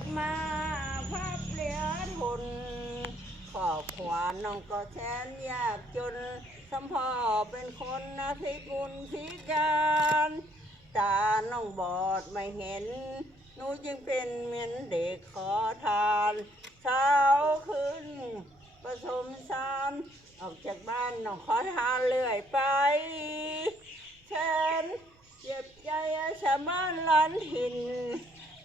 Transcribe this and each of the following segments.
ดมาพับเหลียทนขอบขวานน้องก็แสนยากจนสัมพ่อเป็นคนนะพิกุลพิการตาน้องบอดไม่เห็นหนูจึงเป็นเหมือนเด็กขอทานเช้าขึ้นผสมสารออกจากบ้านน้องขอทานเรื่อยไปแสนเจ็บใจสมานลันหิน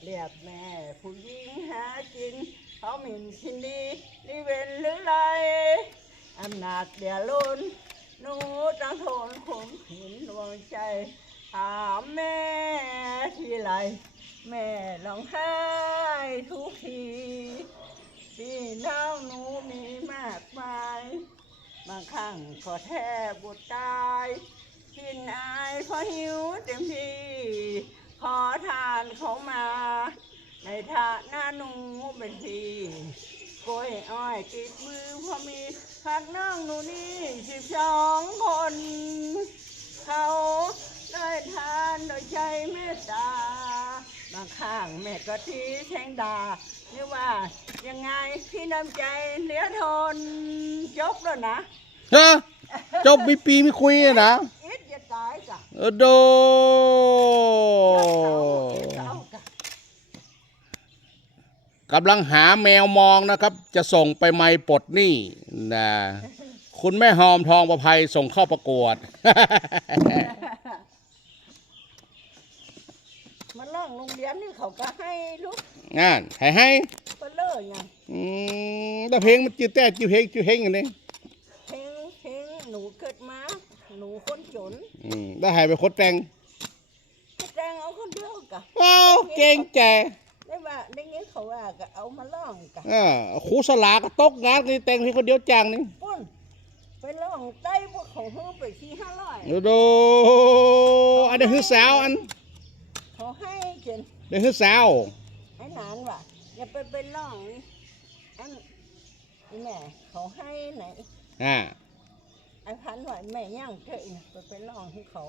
เรียกแม่ผู้หญิงหากินเขาหมิ่นชินดีนี่เวนหรือไรอำนาจเดียลุนหนูตั้งทนขมหินดวงใจถามแม่ทีไรแม่ร้องไห้ทุกทีพี่น้องหนูมีมากมายบางครั้งก็แทบบุดตายกินอายเพราะหิวเต็มที่ ขอทานเขามา ในฐานะหนูเป็นพี่กล้วยอ้อยติดมือเพอมีพักน้องหนูนี่สิบสองคน เขาได้ทานโดยใจเมตตา บางข้างแม่ก็ทีแทงดานี่ว่ายังไงพี่น้ำใจเหลือทนจบแล้วนะฮะจบมีปีมีคุยอะนะ โดอิดเอาจ้ะกำลังหาแมวมองนะครับ จะส่งไปไม่ปลดหนี้นะคุณแม่หอมทองประภัยส่งเข้าประกวดมาล่องโรงเรียนนี่เขาก็ให้ลูกงานให้ให้เปนเลยไงอืมแต่เพลงมันจืดแต่จืดเพลงจืดเพลงอย่างนี้เพลงเพลงหนูเกิดมา หนูคนจนอืมได้ให้ไปโคตรแต่งจะแต่งเอาคนเดียวกะว้าวเก่งแจได้ว่าได้ยินเขาว่าก็เอามาล่องกะอ่าครูสลาก็ตกงานนี่แต่งเพียงคนเดียวจ้างนี่ปุ้นไปล่องใต้พวกเขาเฮือไปที่ห้าร้อยโดโดอันนี้คือสาวอันเขาให้เจนนี้คือสาวให้นานว่ะอย่าไปเป็นล่องนี่อันนี่แม่เขาให้ไหนอ่า ไอ้พันว่าแม่ย่างเกยไปเป็นล่องให้เขา